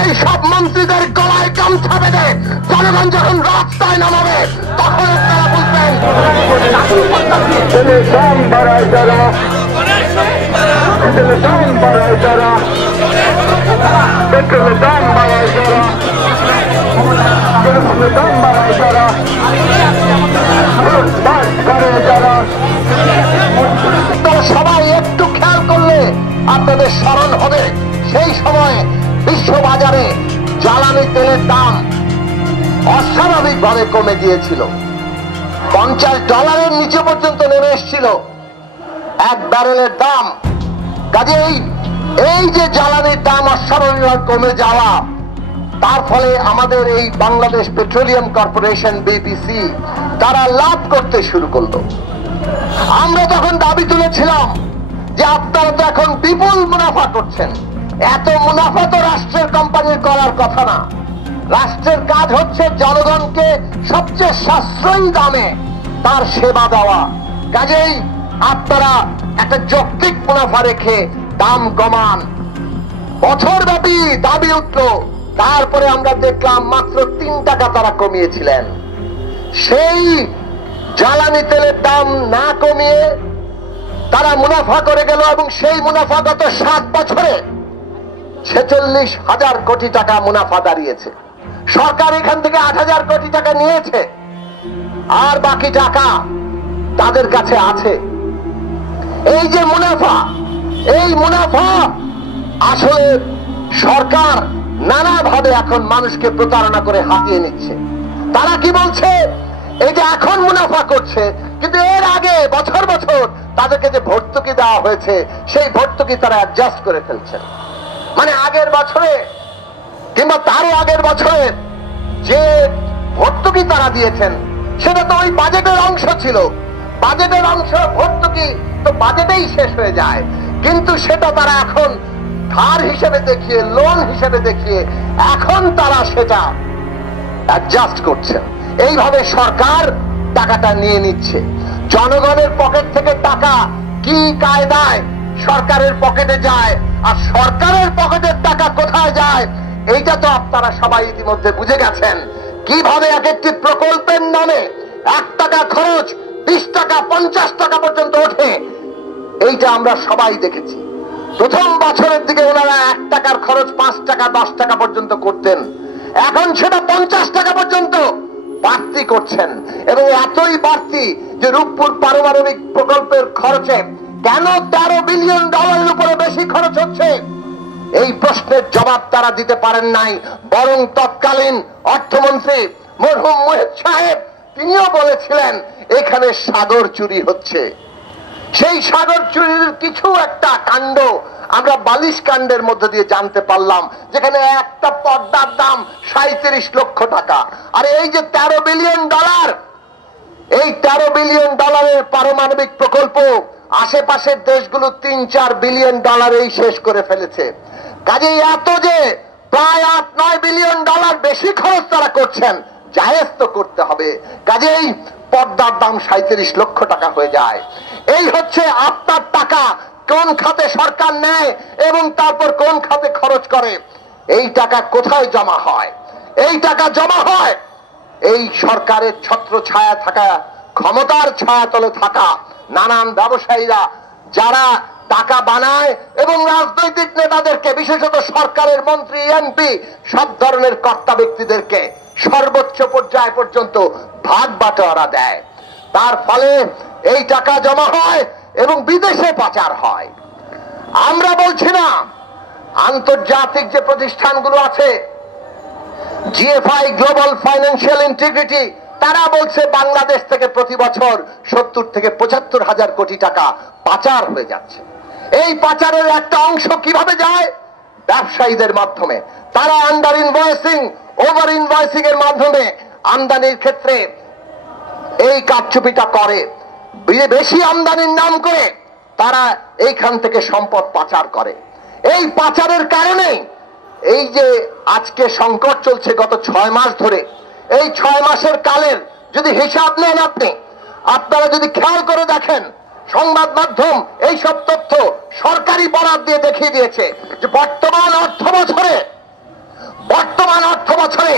এই সব মন্ত্রীদের গলায় গামছা বেঁধে জনগণ যখন রাস্তায় নামাবে তখন আপনারা বুঝবেন দাম বাড়ায় যারা, দাম বাড়ায় যারা, পেট্রোলের দাম বাড়ায় যারা, দাম বাড়ায় যারা, যারা সবাই একটু খেয়াল করলে আপনাদের স্মরণ হবে সেই সময় বিশ্ববাজারে জ্বালানি তেলের দাম অস্বাভাবিকভাবে কমে গিয়েছিল। $50 নিচে পর্যন্ত নেমে এসেছিল এক ব্যারেলের দাম। কাজেই এই যে জ্বালানির দাম অস্বাভাবিকভাবে কমে যাওয়া, তার ফলে আমাদের এই বাংলাদেশ পেট্রোলিয়াম কর্পোরেশন বিপিসি তারা লাভ করতে শুরু করলো। আমরা তখন দাবি তুলেছিলাম যে আপনারা তো এখন বিপুল মুনাফা করছেন, এত মুনাফা তো রাষ্ট্রের কোম্পানির করার কথা না। রাষ্ট্রের কাজ হচ্ছে জনগণকে সবচেয়ে সাশ্রয়ী দামে তার সেবা দেওয়া। কাজেই আপনারা একটা যৌক্তিক মুনাফা রেখে দাম কমান। বছরব্যাপী দাবি উঠল, তারপরে আমরা দেখলাম মাত্র $3 তারা কমিয়েছিলেন। সেই জ্বালানি তেলের দাম না কমিয়ে তারা মুনাফা করে গেল এবং সেই মুনাফা গত 7 বছরে 46,000 কোটি টাকা মুনাফা দাঁড়িয়েছে। সরকার এখান থেকে 8,000 কোটি টাকা নিয়েছে, আর বাকি টাকা তাদের কাছে আছে। এই যে মুনাফা, এই মুনাফা আসলে সরকার নানাভাবে এখন মানুষকে প্রতারণা করে হাতিয়ে নিচ্ছে। তারা কি বলছে, এই যে এখন মুনাফা করছে, কিন্তু এর আগে বছর বছর তাদেরকে যে ভর্তুকি দেওয়া হয়েছে সেই ভর্তুকি তারা অ্যাডজাস্ট করে ফেলছে। মানে আগের বছরে কিংবা তারও আগের বছরে যে ভর্তুকি তারা দিয়েছেন সেটা তো ওই বাজেটের অংশ ছিল। বাজেটের অংশ ভর্তুকি তো বাজেটেই শেষ হয়ে যায়, কিন্তু সেটা তারা এখন ধার হিসেবে দেখিয়ে, লোন হিসেবে দেখিয়ে এখন তারা সেটা অ্যাডজাস্ট করছেন। এইভাবে সরকার টাকাটা নিয়ে নিচ্ছে। জনগণের পকেট থেকে টাকা কি কায়দায় সরকারের পকেটে যায়, আর সরকারের পকেটের টাকা কোথায় যায় এইটা তো আপনারা সবাই ইতিমধ্যে বুঝে গেছেন। কিভাবে এক একটি প্রকল্পের নামে $1 খরচ 20 টাকা 50 টাকা পর্যন্ত ওঠে, এইটা আমরা সবাই দেখেছি। প্রথম বছরের দিকে ওনারা $1 খরচ 5 টাকা 10 টাকা পর্যন্ত করতেন, এখন সেটা 50 টাকা পর্যন্ত বাড়তি করছেন। এবং এতই বাড়তি যে রূপপুর পারমাণবিক প্রকল্পের খরচে কেন $13 বিলিয়ন উপরে বেশি খরচ হচ্ছে, এই প্রশ্নের জবাব তারা দিতে পারেন নাই। বরং তৎকালীন অর্থমন্ত্রী মরহুম মুহিত সাহেব তিনিও বলেছিলেন এখানে সাগর চুরি হচ্ছে। সেই সাগর চুরির কিছু একটা কাণ্ড আমরা বালিশ কাণ্ডের মধ্যে দিয়ে জানতে পারলাম, যেখানে একটা পর্দার দাম 37 লক্ষ টাকা। আর এই যে $13 বিলিয়ন, এই $13 বিলিয়ন পারমাণবিক প্রকল্প আশেপাশের দেশগুলো $3-4 বিলিয়ন শেষ করে ফেলেছে। কাজেই এত যে প্রায় $8-9 বিলিয়ন বেশি খরচ তারা করছেন, জায়েজ তো করতে হবে। কাজেই পর্দার দাম 37 লক্ষ টাকা হয়ে যায়। এই হচ্ছে আপনার টাকা কোন খাতে সরকার নেয় এবং তারপর কোন খাতে খরচ করে। এই টাকা কোথায় জমা হয়? এই টাকা জমা হয় এই সরকারের ছত্র ছায়া থাকা, ক্ষমতার ছায়াতলে থাকা নানান ব্যবসায়ীরা, যারা টাকা বানায় এবং রাজনৈতিক নেতাদেরকে, বিশেষত সরকারের মন্ত্রী, এমপি, সব ধরনের কর্তা ব্যক্তিদেরকে সর্বোচ্চ পর্যায় পর্যন্ত ভাগ বাটোয়ারা দেয়। তার ফলে এই টাকা জমা হয় এবং বিদেশে পাচার হয়। আমরা বলছি না, আন্তর্জাতিক যে প্রতিষ্ঠানগুলো আছে, জিএফআই, গ্লোবাল ফাইন্যান্সিয়াল ইন্টিগ্রিটি, তারা বলছে বাংলাদেশ থেকে প্রতি বছর 70 থেকে 75 হাজার কোটি টাকা পাচার হয়ে যাচ্ছে। এই পাচারের একটা অংশ কিভাবে যায়? ব্যবসায়ীদের মাধ্যমে। তারা আন্ডার ইনভয়েসিং, ওভার ইনভয়েসিং এর মাধ্যমে আমদানির ক্ষেত্রে এই কারচুপিটা করে। বেশি আমদানির নাম করে তারা এইখান থেকে সম্পদ পাচার করে। এই পাচারের কারণে এই যে আজকে সংকট চলছে গত 6 মাস ধরে, এই 6 মাসের কালের যদি হিসাব নেন আপনারা যদি খেয়াল করে দেখেন, সংবাদ মাধ্যম এই সব তথ্য সরকারি বরাত দিয়ে দেখিয়ে দিয়েছে যে বর্তমান অর্থ বছরে অর্থ বছরে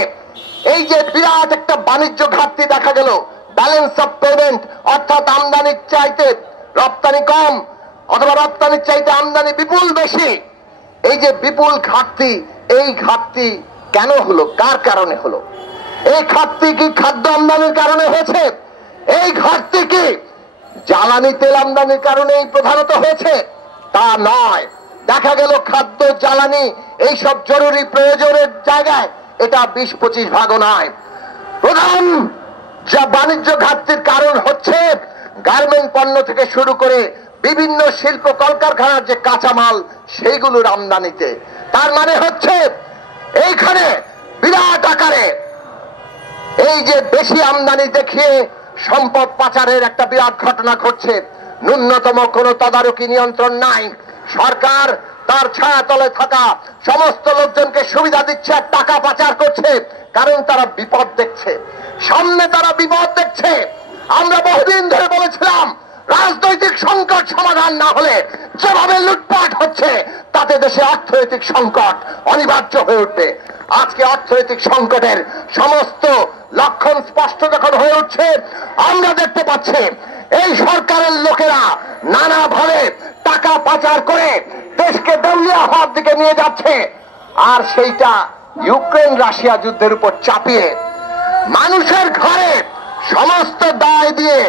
এই যে বিরাট একটা বাণিজ্য ঘাটতি দেখা গেল, ব্যালেন্স অফ পেমেন্ট, অর্থাৎ আমদানির চাইতে রপ্তানি কম অথবা রপ্তানির চাইতে আমদানি বিপুল বেশি, এই যে বিপুল ঘাটতি, এই ঘাটতি কেন হলো, কার কারণে হলো? এই ঘাটতি কি খাদ্য আমদানির কারণে হয়েছে? এই ঘাটতি কি জ্বালানি তেল আমদানির কারণে প্রধানত হয়েছে? তা নয়। দেখা গেল খাদ্য, জ্বালানি এইসব জরুরি প্রয়োজনের জায়গায় এটা 20-25 ভাগও নয়। প্রধান যা বাণিজ্য ঘাটতির কারণ হচ্ছে গার্মেন্ট পণ্য থেকে শুরু করে বিভিন্ন শিল্প কলকারখানার যে কাঁচামাল সেইগুলোর আমদানিতে। তার মানে হচ্ছে এইখানে বিরাট আকারে এই যে বেশি আমদানি দেখিয়ে সম্পদ পাচারের একটা বিরাট ঘটনা ঘটছে। ন্যূনতম কোনো তদারকি নিয়ন্ত্রণ নাই। সরকার তার ছায়াতলে থাকা সমস্ত লোকজনকে সুবিধা দিচ্ছে আর টাকা পাচার করছে, কারণ তারা বিপদ দেখছে, সামনে তারা বিপদ দেখছে। আমরা বহুদিন ধরে বলেছিলাম রাজনৈতিক সংকট সমাধান না হলে যেভাবে লুটপাট হচ্ছে তাতে দেশে অর্থনৈতিক সংকট অনিবার্য হয়ে উঠবে। আজকে অর্থনৈতিক সংকটের সমস্ত লক্ষণ স্পষ্ট যখন হয়ে উঠছে, আমরা দেখতে পাচ্ছি এই সরকারের লোকেরা নানাভাবে টাকা পাচার করে দেশকে দেউলিয়া হওয়ার দিকে নিয়ে যাচ্ছে। আর সেইটা ইউক্রেন রাশিয়া যুদ্ধের উপর চাপিয়ে মানুষের ঘরে সমস্ত দায় দিয়ে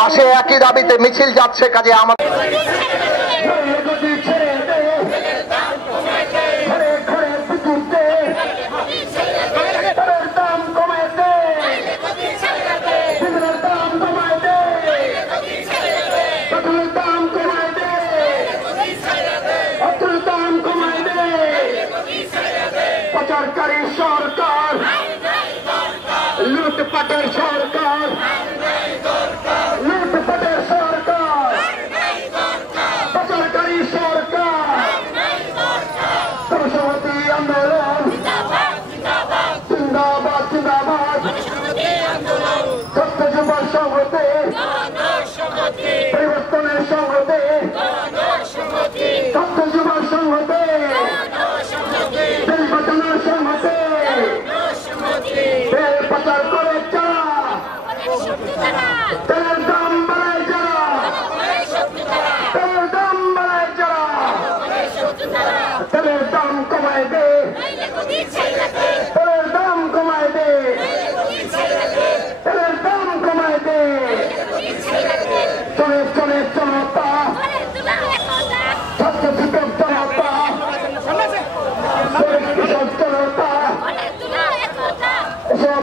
পাশে একই দাবিতে মিছিল যাচ্ছে। কাজে আমাদের সরকার লুটপাটের সরকার